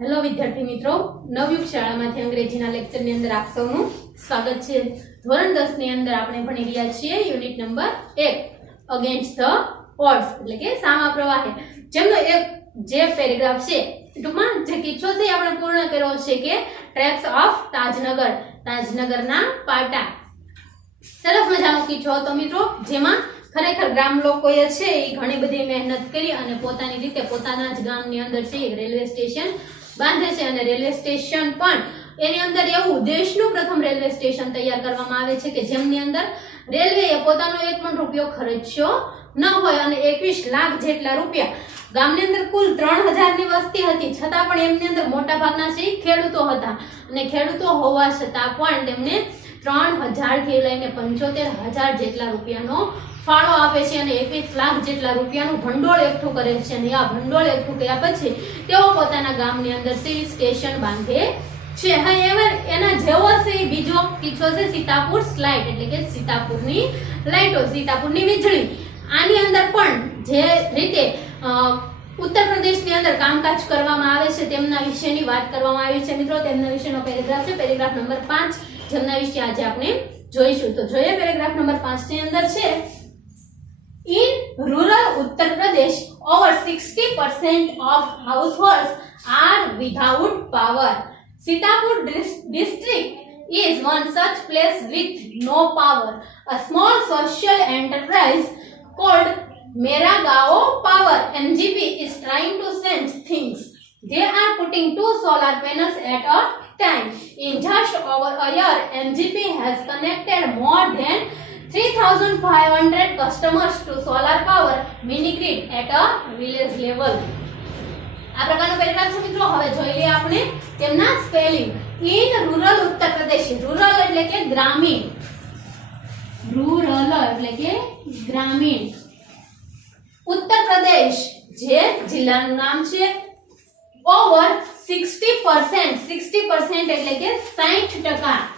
Hello વિદ્યાર્થી મિત્રો, નવયુગ શાળામાંથી અંગ્રેજીના લેક્ચરની અંદર આપ સૌનું સ્વાગત છે। ધોરણ 10 ની અંદર આપણે ભણી રહ્યા છીએ unit number 1 against the odds એટલે કે સામા પ્રવાહે, જેમનો એક જે પેરેગ્રાફ છે ટૂંકમાં જે કિસ્સો છે આપણે પૂર્ણ કર્યો છે કે ટ્રેપ્સ ઓફ તાજનગર, તાજનગરના પાટા। સરસ મજાનો કિસ્સો હતો મિત્રો, જેમાં ખરેખર ગ્રામ લોકોએ છે એ ઘણી બધી મહેનત કરી અને પોતાની રીતે પોતાના જ ગામની અંદર છે એક રેલવે સ્ટેશન બાંધે છે અને રેલવે સ્ટેશન પણ એની અંદર એવું દેશનું પ્રથમ રેલવે સ્ટેશન તૈયાર કરવામાં આવે છે કે જેમની અંદર રેલવેએ પોતાનો એક પણ રૂપિયો ખર્ચ્યો ન હોય અને 21 લાખ જેટલા રૂપિયા, ગામની અંદર કુલ 3000 ની વસ્તી હતી છતાં પણ એમની અંદર મોટા ભાગના છે ખેડૂતો હતા અને ખેડૂતો હોવા છતાં પણ તેમને 3000 થી લઈને 75000 જેટલા રૂપિયાનો ફાળો આપે છે અને 21 લાખ જેટલા રૂપિયાનું ભંડોળ એકઠું કરે છે અને આ ભંડોળ એકઠું કર્યા પછી તેઓ પોતાના ગામની અંદર સ્ટેશન બાંધે છે। હવે એના જેવો છે બીજો કિસ્સો છે સીતાપુર સ્લાઇટ એટલે કે સીતાપુરની લાઇટો, સીતાપુરની વીજળી। આની અંદર પણ જે રીતે ઉત્તર પ્રદેશની અંદર કામકાજ કરવામાં આવે છે તેમના વિશેની વાત કરવામાં આવી છે મિત્રો। તેમના વિશેનો પેરેગ્રાફ છે પેરેગ્રાફ નંબર 5, જેમના વિશે આજે આપણે જોઈશું। તો જોઈએ પેરેગ્રાફ નંબર 5 ની અંદર છે In rural Uttar Pradesh, over 60% of households are without power. Sitapur district is one such place with no power. A small social enterprise called Mera Gao Power MGP is trying to change things. They are putting 2 solar panels at a time. In just over a year, MGP has connected more than 3500 customers to solar power mini grid at a village level। આ પ્રકારનો paragraph છે મિત્રો। હવે જોઈ લઈએ આપણે તેમના spelling. In rural Uttar Pradesh, rural એટલે કે ગ્રામીણ, રૂરલ એટલે કે ગ્રામીણ, ઉત્તર પ્રદેશ જે જિલ્લાનું નામ છે, ઓવર 60%, 60% એટલે કે 60%,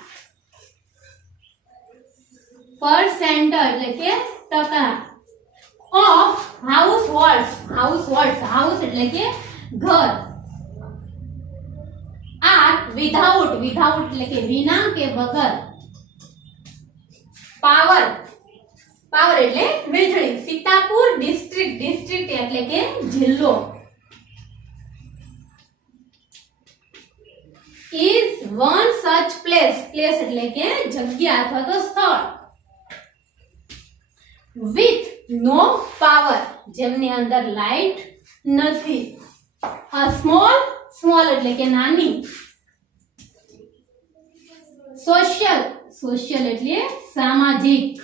परसेंट એટલે કે ટકા, ઓફ હાઉસહોલ્ડ્સ, હાઉસહોલ્ડ્સ હાઉસ એટલે કે ઘર, આર વિધાઉટ, વિધાઉટ એટલે કે વિના કે વગર, પાવર, પાવર એટલે વીજળી, સીતાપુર ડિસ્ટ્રિક્ટ, ડિસ્ટ્રિક્ટ એટલે કે જિલ્લો, is one such place, place એટલે કે જગ્યા અથવા તો સ્થળ, with no power જેમની અંદર લાઈટ નથી, a small, small એટલે કે નાની, social, social એટલે સામાજિક,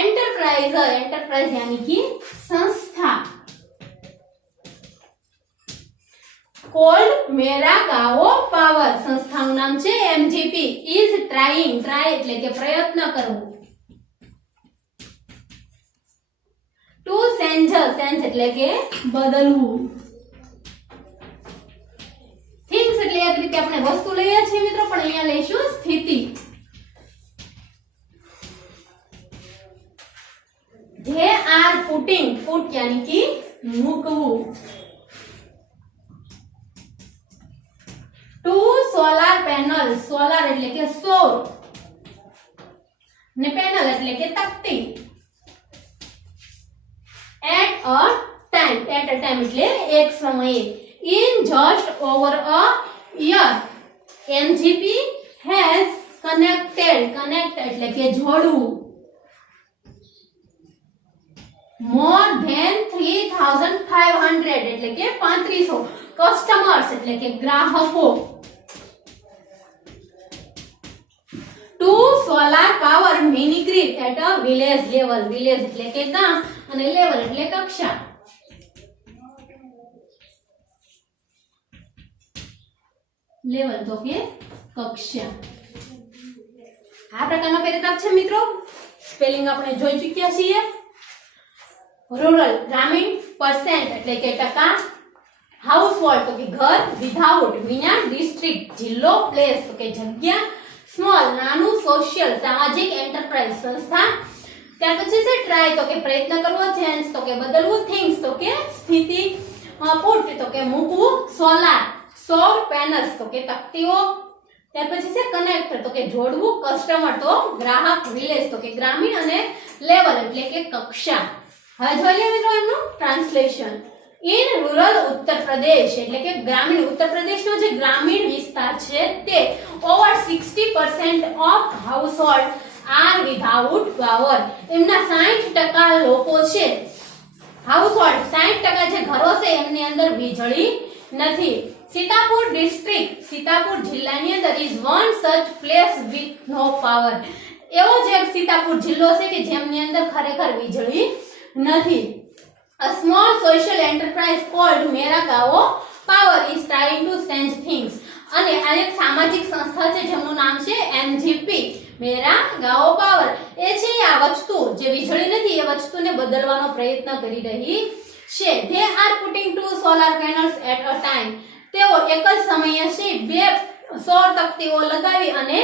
enterprise, enterprise यानी कि संस्था, called मेरा गाँव पावर संस्थाનું નામ છે MGP, is trying, try એટલે કે પ્રયત્ન કરવો, to change, change એટલે કે બદલવું, things એટલે એક રીતે આપણે વસ્તુ લઈએ છીએ મિત્રો, પણ અહીંયા લઈશું સ્થિતિ। they are putting, put यानी कि મૂકવું, ટુ સોલાર પેનલ, સોલાર એટલે કે સૌર ને પેનલ એટલે કે તકતી, at a time, at a time એટલે એક સમયે, in just over a year, MGP has connected, connect એટલે કે જોડવું, મોર ધેન 3500 એટલે કે 3500 કસ્ટમર્સ એટલે કે ગ્રાહકો, to solar power mini grid at a village level, village એટલે કે ગામ અને લેવલ એટલે કક્ષા, લેવલ તો કે કક્ષા। આ પ્રકારનો પેરેગ્રાફ છે મિત્રો। સ્પેલિંગ આપણે જોઈ ચૂક્યા છીએ। રૂરલ ગ્રામીણ, પરસેન્ટ એટલે કે ટકા, હાઉસહોલ્ડ તો કે ઘર, વિધાઉટ વિના, ડિસ્ટ્રિક્ટ જિલ્લો, પ્લેસ તો કે જગ્યા, સ્મોલ નાનું, સોશિયલ સામાજિક, એન્ટરપ્રાઇઝ સંસ્થા, ત્યાર પછી છે ટ્રાય તો કે પ્રયત્ન કરવો, ચેન્જ તો કે બદલવું, થિંગ્સ તો કે સ્થિતિ, પુટ તો કે મૂકવું, સોલાર સૌર પેનલ્સ તો કે તકતીઓ, ત્યાર પછી છે કનેક્ટ તો કે જોડવું, કસ્ટમર તો ગ્રાહક, વિલેજ તો કે ગ્રામીણ અને લેવલ એટલે કે કક્ષા. હવે જોઈએ મિત્રો એમનું ટ્રાન્સલેશન. ઇન રૂરલ ઉત્તર પ્રદેશ એટલે કે ગ્રામીણ ઉત્તર પ્રદેશનો જે ગ્રામીણ વિસ્તાર છે તે over 60% of household are without power. એમના 60% લોકો છે હાઉસહોલ્ડ 60% જે ઘરો છે એમની અંદર વીજળી નથી. સીતાપુર ડિસ્ટ્રિક્ટ સીતાપુર જિલ્લાની અંદર is one such place with no power. એવો જ એક સીતાપુર જિલ્લો છે કે જેમની અંદર ખરેખર વીજળી નથી. A small social enterprise called Mera Gao Power is trying to change things. અને આ એક સામાજિક સંસ્થા છે જેનું નામ છે એનજીપી મેરા ગાવો પાવર. એ છે આ વસ્તુ જે વીજળી નથી એ વસ્તુને બદલવાનો પ્રયત્ન કરી રહી છે. They are putting 2 solar panels at a time. તેઓ એક જ સમયે છે 2 સૌર તકતીઓ લગાવી અને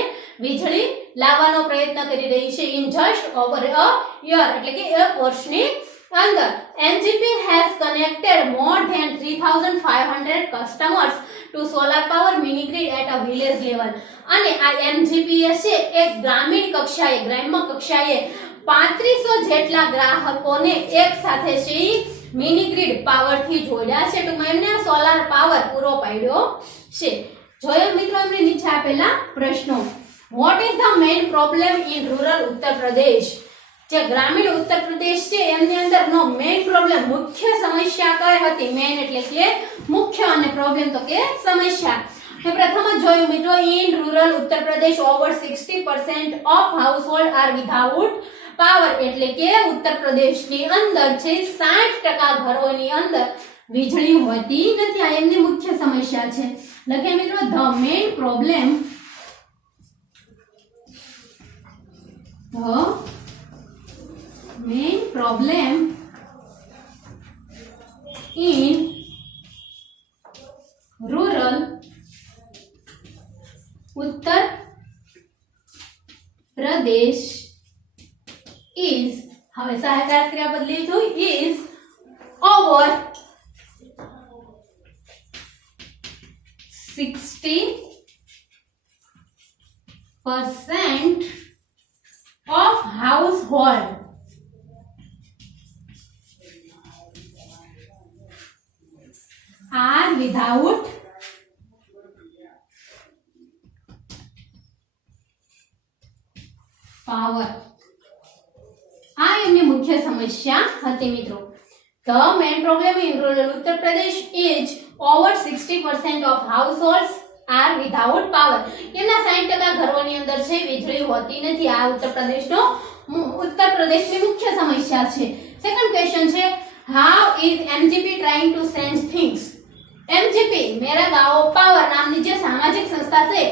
વીજળી લાવવાનો પ્રયત્ન કરી રહી છે. In just over a year એટલે કે એક વર્ષની અંદર NGP has connected more than 3,500 customers to solar power mini grid at a village level. અને આ NGP છે એક ગ્રામીણ કક્ષાએ ગ્રામ્ય કક્ષાએ 3500 જેટલા ગ્રાહકોને એક સાથે છે મિની ગ્રીડ પાવર થી જોડ્યા છે. ટૂંકમાં એમને સોલાર પાવર પૂરો પાડ્યો છે. જોયો મિત્રો એમને નીચે આપેલા પ્રશ્નો. Vote is the main problem in rural Uttar પ્રદેશ. જે ગ્રામીણ ઉત્તર પ્રદેશ છે એમની અંદરનો મેઇન પ્રોબ્લેમ મુખ્ય સમસ્યા કઈ હતી. મેઇન એટલે કે મુખ્ય અને પ્રોબ્લેમ તો કે સમસ્યા. તો પ્રથમ જ જોયું મિત્રો in rural Uttar Pradesh over 60% of household are without power એટલે કે ઉત્તર પ્રદેશની અંદર છે 60% ઘરોની અંદર વીજળી હોતી નથી. આ એમની મુખ્ય સમસ્યા છે. લખે મિત્રો the main problem main problem in rural Uttar Pradesh is હવે સહાયકાર ક્રિયાપદ લીધું is over 60% of household are without power. આ એમની મુખ્ય સમસ્યા હતી મિત્રો. The main problem in rural Uttar Pradesh is over 60% of households are without power. એમના 60% ઘરોની અંદર છે વીજળી હોતી નથી. આ ઉત્તર પ્રદેશની મુખ્ય સમસ્યા છે. સેકન્ડ ક્વેશ્ચન છે how is MGP trying to change things. MGP Mera Gao Power નામની જે સામાજિક સંસ્થા છે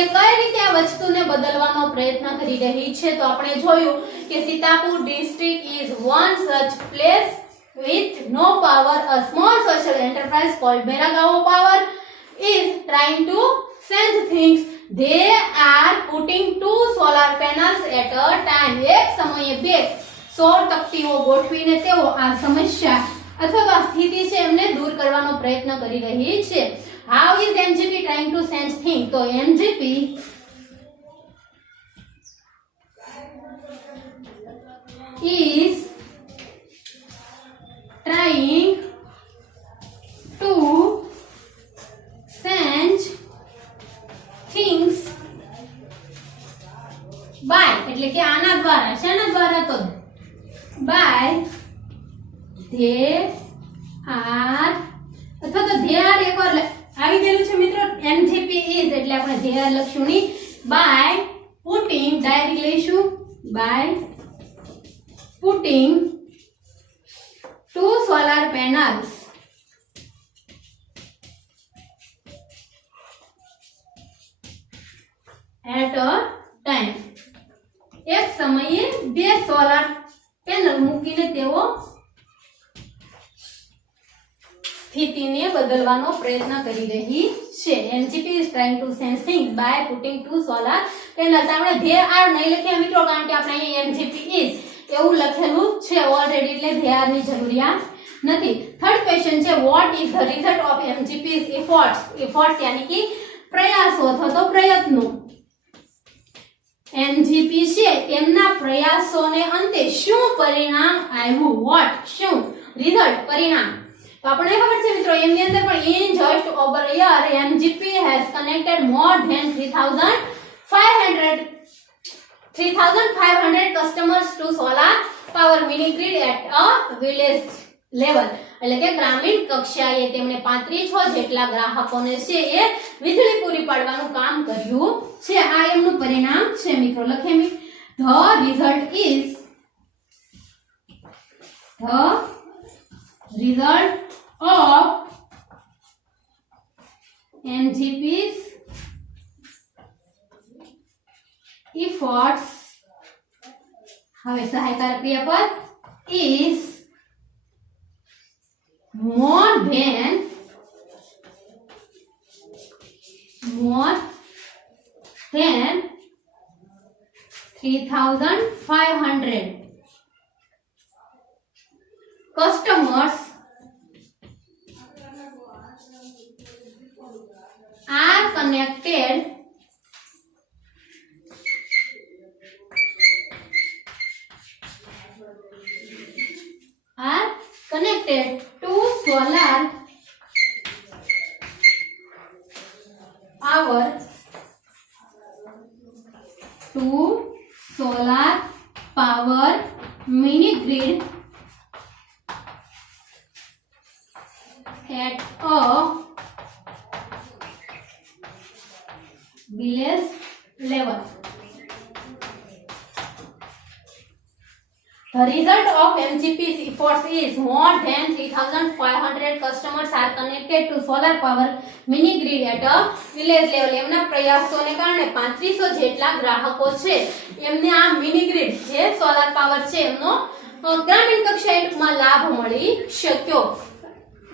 એ કઈ રીતે આ વસ્તુને બદલવાનો પ્રયત્ન કરી રહી છે. તો આપણે જોયું કે Sitapur district is one such place with no power. A small social enterprise called Mera Gao Power is trying to change things. They are putting 2 solar panels at a time. એક સમયે 2 સૌર તકતીઓ ગોઠવીને તેઓ આ સમસ્યા અથવા આ સ્થિતિ છે એમને દૂર કરવાનો પ્રયત્ન કરી રહી છે. How is MGP trying to change things? તો MGP is trying to change things by એટલે કે આના દ્વારા શેના દ્વારા તો by they are અથવા તો they are એકવાર આવી ગયેલું છે મિત્રો. MGP is એટલે આપણે they are લખશું નહીં. by putting ડાયરેક્ટ લઈશું by putting 2 solar panels at a time. એક સમયે 2 સોલાર પેનલ મૂકીને તેઓ સ્થિતિને બદલવાનો પ્રયત્ન કરી રહી છે. MGP is trying to change things by putting 2 solar panels. આપણે they are નહીં લખ્યા મિત્રો કારણ કે આપણે અહીં MGP is એવું લખેલું છે ઓલરેડી એટલે they are ની જરૂરિયાત નથી. થર્ડ ક્વેશ્ચન છે what is the result of MGP's efforts યાની કે પ્રયાસો અથવા તો પ્રયત્નો. એમજીપી છે એમના પ્રયાસોને અંતે શું પરિણામ આવ્યું? વોટ શું રિઝલ્ટ પરિણામ. તો આપણને ખબર છે મિત્રો એમની અંદર પણ in just over year MGP has connected more than 3,500 customers to solar power mini grid at a village level. એટલે કે ગ્રામીણ કક્ષાએ તેમણે 35 જેટલા ગ્રાહકોને છે એ વીજળી પૂરી પાડવાનું કામ કર્યું છે. આ એમનું પરિણામ છે મિત્રો. લખીએ મી the result of MGP's efforts, હવે સહાયકાર ક્રિયાપદ is more than 3,500 customers are connected to solar power mini grid at a village level. The result of MGP's efforts is more than 3,500 customers are connected to solar power mini grid at a village level. એમના પ્રયાસોને કારણે 3500 જેટલા ગ્રાહકો છે એમને આ mini grid જે solar power છે એમનો ગ્રામીણ કક્ષાએ ટૂંકમાં લાભ મળી શક્યો.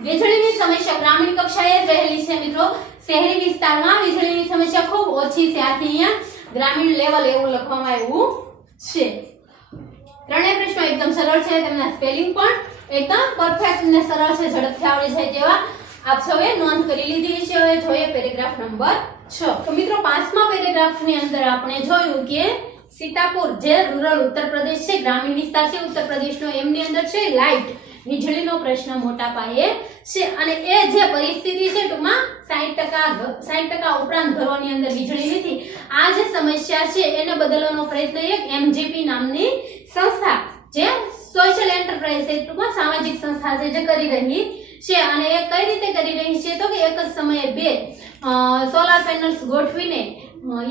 વીજળીની સમસ્યા ગ્રામીણ કક્ષાએ જ રહેલી છે મિત્રો. શહેરી વિસ્તારમાં વીજળીની સમસ્યા ખૂબ ઓછી છે. આથી અહીંયા ગ્રામીણ લેવલ એવું લખવામાં આવ્યું છે. ત્રણેય પ્રશ્નો એકદમ સરળ છે. તેમના સ્પેલિંગ પણ એકદમ પરફેક્ટ અને સરળ છે. ઝડપથી આવડી જાય તેવા આપ સૌએ નોંધ કરી લીધી છે. હવે જોઈએ પેરેગ્રાફ નંબર 6. તો મિત્રો 5મા પેરેગ્રાફની અંદર આપણે જોયું કે સીતાપુર જે રૂરલ ઉત્તર પ્રદેશ છે, ગ્રામીણ વિસ્તાર છે ઉત્તર પ્રદેશનો, એમની અંદર છે લાઇટ વીજળીનો પ્રશ્ન મોટા પાયે છે. અને એ જે પરિસ્થિતિ છે ટૂંકમાં 60% ઉપરાંત ઘરોની અંદર વીજળી નથી. આ જે સમસ્યા છે એને બદલવાનો પ્રયત્ન એક એમજીપી નામની સંસ્થા જે સોશિયલ એન્ટરપ્રાઇઝ છે ટૂંકમાં સામાજિક સંસ્થા છે જે કરી રહી છે. અને એ કઈ રીતે કરી રહી છે તો કે એક જ સમયે 2 સોલાર પેનલ્સ ગોઠવીને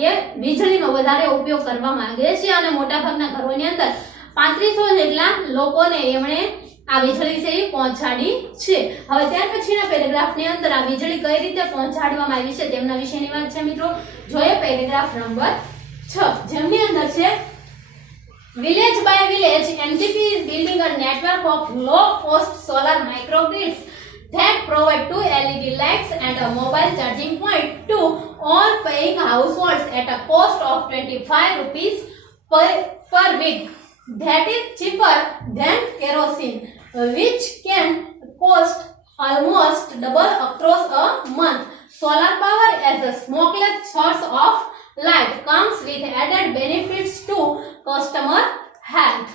એ વીજળીનો વધારે ઉપયોગ કરવા માંગે છે. અને મોટાભાગના ઘરોની અંદર 3500 જેટલા લોકોને એમણે આ વીજળી છે એ પહોંચાડી છે. હવે ત્યાર પછીના પેરેગ્રાફની અંદર આ વીજળી કઈ રીતે પહોંચાડવામાં આવી છે તેમના વિશેની વાત છે મિત્રો. જોઈએ પેરેગ્રાફ નંબર 6 જેમની અંદર છે village by village MGP is building a network of low cost solar microgrids that provide 2 LED lights and a mobile charging point to all paying households at a cost of 25 rupees per week. That is cheaper than kerosene, which can cost almost double across a month. Solar power as a smokeless source of light comes with added benefits to customer health.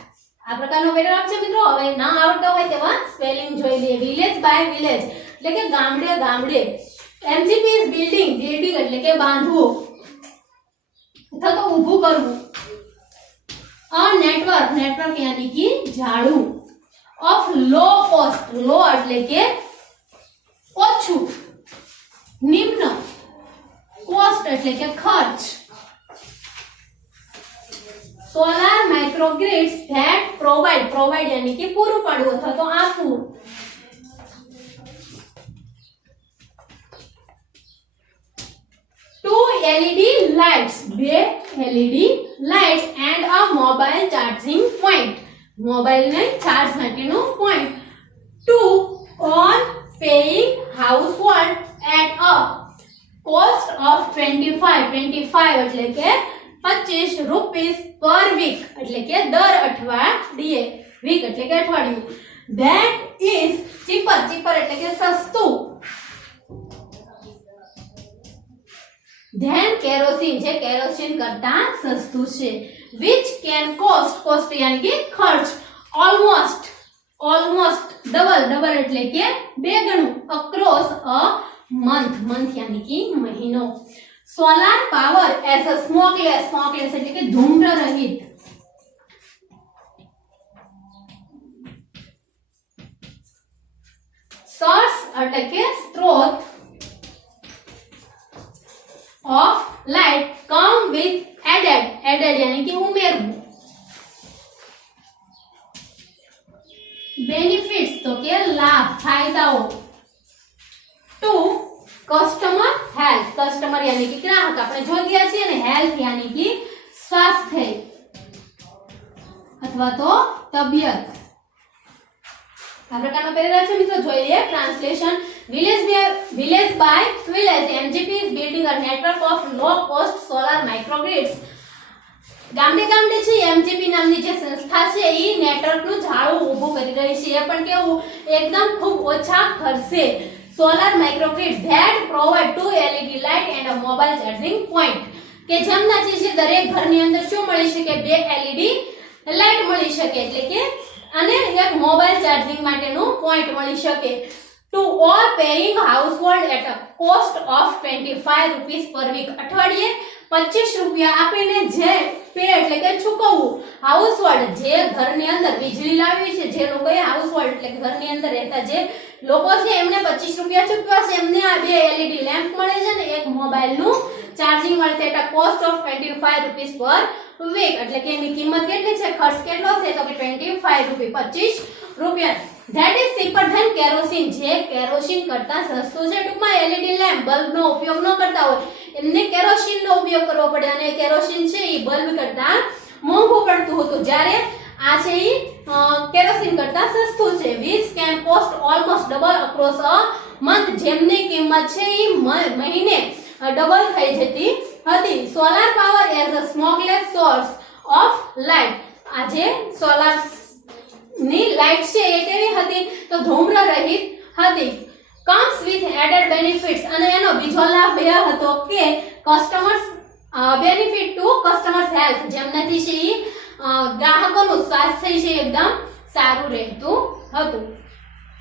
આ પ્રકારનો paragraph છે મિત્રો. હવે ના આવડતો હોય તેવા spelling જોઈ લઈએ. વિલેજ બાય વિલેજ એટલે કે ગામડે ગામડે. એમજીપી ઇઝ બિલ્ડિંગ એટલે કે બાંધવું અથવા તો ઊભું કરવું. અ નેટવર્ક યાની કે જાળું. ઓફ લો કોસ્ટ, લો એટલે કે ઓછું, નિમ્ન, કોસ્ટ એટલે કે ખર્ચ. સોલાર માઇક્રોગ્રિડ્સ ધેટ પ્રોવાઇડ યાની કે પૂરું પાડવું અથવા તો આપવું. LED lights, 2 LED lights and a mobile charging point, mobile ને ચાર્જ માટેનું point, to all paying household at a cost of 25 એટલે કે 25 rupees per week એટલે કે દર અઠવાડિયે, વીક એટલે કે અઠવાડિયું. that is cheaper. cheaper એટલે કે સસ્તું. then kerosene જે કેરોસીન કરતા સસ્તું છે. which can cost यानी कि खर्च almost double એટલે કે બે ગણું across a month यानी कि મહિનો. solar power as a smokeless એટલે કે ધૂમ્ર રહિત. source એટલે કે સ્ત્રોત of light come with added यानी कि उमेरવું. benefits तो के लाभ फायदाओं. to customer यानी कि ग्राहक આપણે જોઈ ગયા છીએ ને. health यानी कि स्वास्थ्य अथवा तो तबियत. આ પ્રકારનો પેરેગ્રાફ છે મિત્રો, જોઈ લઈએ. Translation. village by village MGP is building a network of low cost solar microgrids. ગામડે છે MGP નામની જે સંસ્થા છે એ નેટવર્કનું જાળું ઊભું કરી રહી છે. એ પણ કેવું એકદમ ખૂબ ઓછા ખર્ચે solar microgrids that provide 2 LED light and a mobile charging point. કે જેમનાથી છે દરેક ઘરની અંદર શું મળી શકે? 2 LED લાઇટ મળી શકે એટલે કે અને એક મોબાઈલ ચાર્જિંગ માટેનું પોઈન્ટ મળી શકે. to all paying household at a cost of 25 rupees per week. અઠવાડિયે 25 રૂપિયા આપીને જે પે એટલે કે ચૂકવવું. હાઉસહોલ્ડ જે ઘરની અંદર વીજળી લાવી છે, જે લોકોએ હાઉસહોલ્ડ એટલે ઘરની અંદર રહેતા જે લોકો છે એમને 25 રૂપિયા ચૂકવ્યા છે. એમને આ બે LED લેમ્પ મળે છે ને એક મોબાઈલનું ચાર્જિંગ મળે છે. At cost of 25 rupees per week એટલે કે એની કિંમત કેટલી છે? ખર્ચ કેટલો છે? તો કે 25 રૂપિયા 25 રૂપિયા. that is cheaper than kerosene જે કેરોસીન કરતા સસ્તું છે. ટૂંકમાં LED લેમ્પ બલ્બનો ઉપયોગ ન કરતા હોય એમને કેરોસીનનો ઉપયોગ કરવો પડે અને કેરોસીન છે એ બલ્બ કરતા મોંઘું પડતું હતું, જ્યારે આ છે એ કેરોસીન કરતા સસ્તું છે. which can cost almost double across a month જેમની કિંમત છે એ મહિને ડબલ થઈ જતી હતી. Solar power as a smokeless source of light. આ જે સોલાર ની લાઇટ છે એ કેવી હતી? તો ધૂમ્ર રહિત હતી. comes with added benefits અને એનો બીજો લાભ એ હતો કે customers benefit to customers health જેમનાથી છે ગ્રાહકોનું સ્વાસ્થ્ય છે એકદમ સારું રહેતું હતું.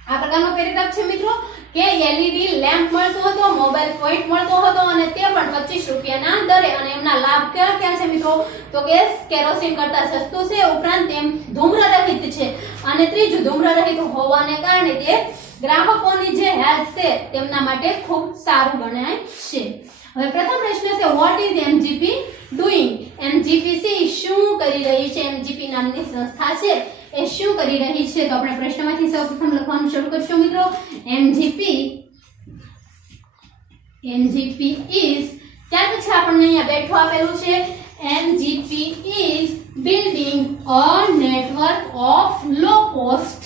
આ પ્રકારનો પેરેગ્રાફ છે મિત્રો કે LED લેમ્પ મળતો હતો, મોબાઈલ પોઈન્ટ મળતો હતો અને તે પણ 25 રૂપિયાના દરે. અને એમના લાભ ક્યાં ક્યાં છે મિત્રો? તો કે કેરોસીન કરતા સસ્તું છે, ઉપરાંત તેમ ધૂમ્ર રહિત છે અને ત્રીજું ધૂમ્ર રહિત હોવાને કારણે તે ગ્રાહકોની જે હેલ્થ છે તેમના માટે ખૂબ સારું ગણાય છે. હવે પ્રથમ પ્રશ્ન છે what is MGP doing? MGP શું કરી રહી છે? MGP નામની સંસ્થા છે એ શું કરી રહી છે? તો આપણે પ્રશ્નમાંથી સૌપ્રથમ લખવાનું શરૂ કરીશું મિત્રો. MGP is ત્યાર પછી આપણને અહીંયા બેઠું આપેલું છે MGP is building a network of low cost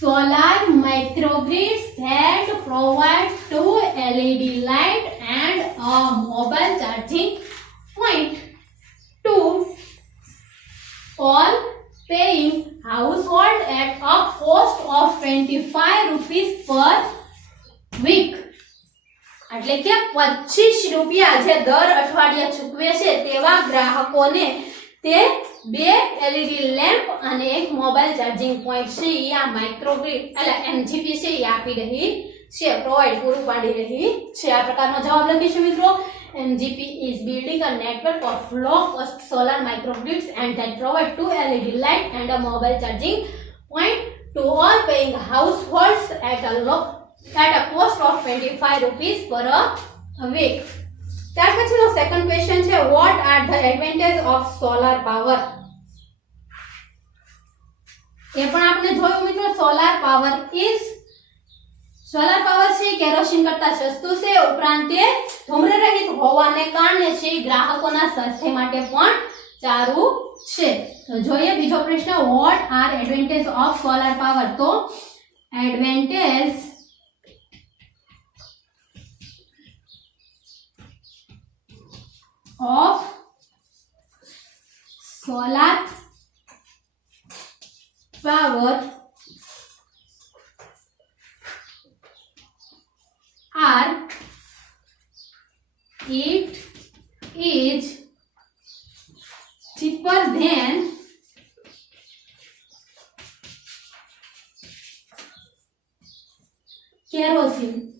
solar microgrids that provide 2 LED light and a mobile charging point to all paying household at a cost of 25 rupees per week. એટલે કે 25 રૂપિયા જે દર અઠવાડિયે ચૂકવે છે તેવા ગ્રાહકોને તે 2 LED લેમ્પ અને એક મોબાઈલ ચાર્જિંગ પોઈન્ટ છે એ આ માઇક્રોગ્રિડ એટલે MGP છે એ આપી રહી છે, પ્રોવાઈડ પૂરું પાડી રહી છે. આ પ્રકારનો જવાબ લખીશું મિત્રો. MGP is building a network of low-cost solar microgrids and that provide 2 LED light and a mobile charging point to all paying households at a cost of 25 rupees per week. ત્યાર પછીનો સેકન્ડ ક્વેશ્ચન છે what are the advantages of solar power? એ પણ આપણે જોયું મિત્રો. Solar power છે kerosene કરતા સસ્તું છે, ઉપરાંત તે ધૂમ્ર રહિત હોવાને કારણે છે ગ્રાહકોના સ્વાસ્થ્ય માટે પણ સારું છે. તો જોઈએ બીજો પ્રશ્ન what are advantages of solar power? તો advantage of solar power are, it is cheaper than kerosene.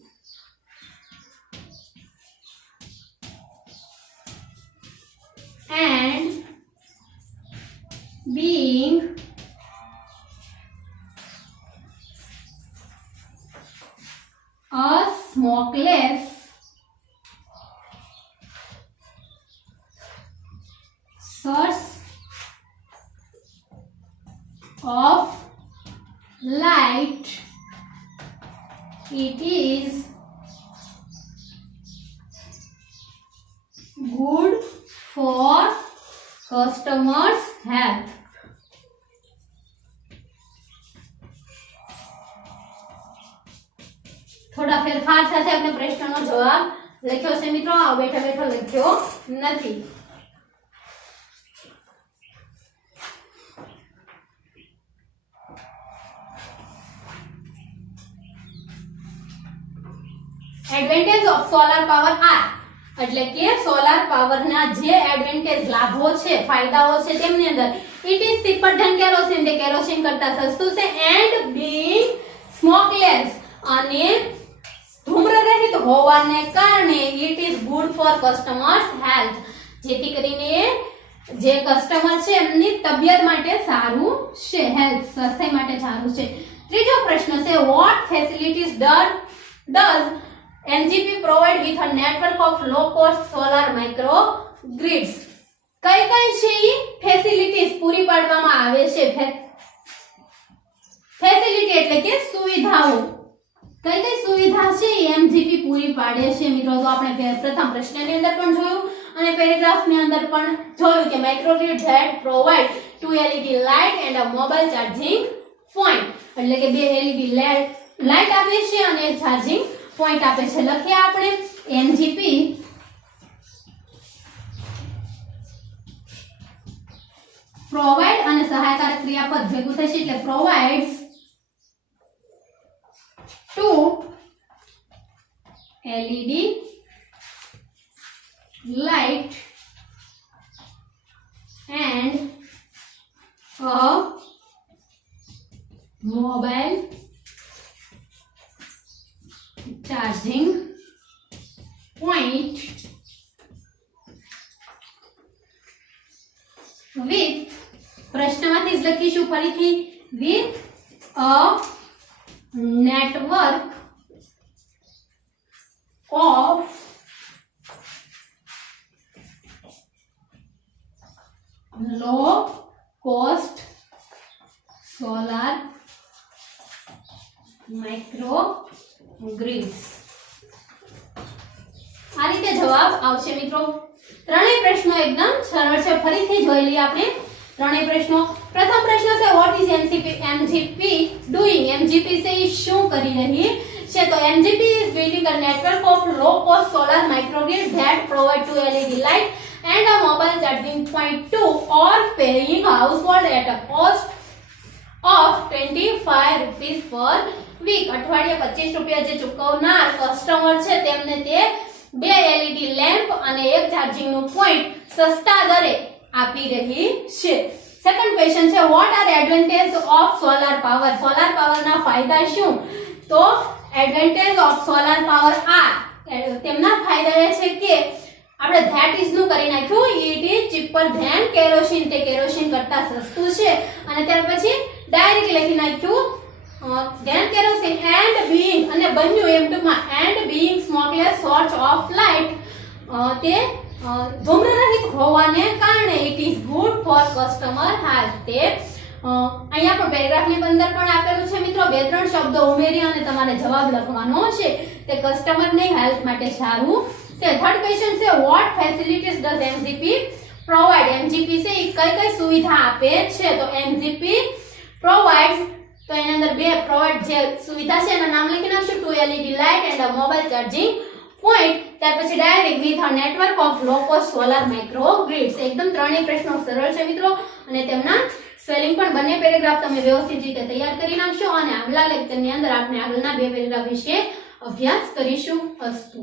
And being a smokeless source of light, it is good for customers' health. થોડા ફેરફાર સાથે આપણે પ્રશ્નનો જવાબ લખ્યો છે મિત્રો, આ બેઠા બેઠો લખ્યો નથી. Advantage of solar power are, એટલે કે સોલાર પાવરના જે એડવાન્ટેજ લાભો છે, ફાયદાઓ છે તેમની અંદર it is cheaper than kerosene, તે કેરોસીન કરતા સસ્તું છે. એન્ડ બીઇંગ સ્મોકલેસ, અને ધૂમ્ર રહિત હોવાને કારણે it is good for customers health, જેથી કરીને જે કસ્ટમર છે એમની તબિયત માટે સારું છે, હેલ્થ સ્વાસ્થ્ય માટે સારું છે. ત્રીજો પ્રશ્ન છે what facilities does MGP provide with a network of low cost solar micro grids. કઈ કઈ છે ઈ ફેસિલિટીઝ પૂરી પાડવામાં આવે છે? ફેસિલિટી એટલે કે સુવિધાઓ, કઈ કઈ સુવિધા છે MGP પૂરી પાડે છે મિત્રો? તો આપણે પ્રથમ પ્રશ્નની અંદર પણ જોયું અને પેરેગ્રાફની અંદર પણ જોયું કે microgrid that provide 2 LED light and a mobile charging point, એટલે કે બે LED લાઇટ આપે છે અને ચાર્જિંગ પોઈન્ટ આપે છે. લખીએ આપણે MGP પ્રોવાઇડ અને સહાયકારક ક્રિયાપદ ભેગું થશે એટલે provides to LED light and a mobile charging point with, પ્રશ્નમાંથી જ લખીશું ફરીથી, with a network of low cost solar micro grids. આ રીતે જવાબ આવશે મિત્રો. ત્રણેય પ્રશ્નો એકદમ સરળ છે, ફરીથી જોઈ લઈએ આપણે ત્રણેય પ્રશ્નો. પ્રથમ પ્રશ્ન છે what is MGP doing, MGP છે એ શું કરી રહી છે? તો MGP is building a network of low cost solar microgrid that provide 2 LED light and a mobile charging point to or paying household at a cost of 25 rupees per week. અઠવાડિયે 25 રૂપિયા જે ચૂકવનાર customer છે તેમને તે બે LED lamp અને એક charging નું પોઈન્ટ સસ્તા દરે આપી રહી છે. સેકન્ડ ક્વેશ્ચન છે what are advantage of solar power, solar પાવરના ફાયદા શું? તો advantage of solar power are, તેમના ફાયદા એ છે કે આપણે ધેટ ઇઝ નું કરી નાખ્યું, it is cheaper than kerosene, તે કેરોસીન કરતા સસ્તું છે. અને ત્યાર પછી ડાયરેક્ટ લખી નાખ્યું ધેન કેરોસીન એન્ડ બીઇંગ, અને બન્યું એમ ટૂંકમાં and being smokeless source of light, તે ધૂમ્ર રહિત હોવાને કારણે it is good for customer health. તે અહીંયા પણ પેરેગ્રાફની અંદર પણ આપેલું છે મિત્રો, બે ત્રણ શબ્દો ઉમેરી અને તમારે જવાબ લખવાનો છે, તે કસ્ટમરની હેલ્થ માટે સારું છે. થર્ડ ક્વેશ્ચન છે what facilities does MGP provide, MGP છે એ કઈ કઈ સુવિધા આપે છે? તો MGP પ્રોવાઇડ્સ, તો એની અંદર બે પ્રોવાઇડ જે સુવિધા છે એના નામ લખી નાખશું, 2 LED light and a mobile charging point. ત્યાર પછી direct with a network of low cost solar micro grids. એકદમ ત્રણેય પ્રશ્નો સરળ છે મિત્રો અને તેમના સ્પેલિંગ પણ બંને પેરેગ્રાફ તમે વ્યવસ્થિત રીતે તૈયાર કરી નાખશો અને આગલા લેક્ચરની અંદર આપણે આગળના 2 પેરેગ્રાફ વિશે અભ્યાસ કરીશું. અસ્તુ.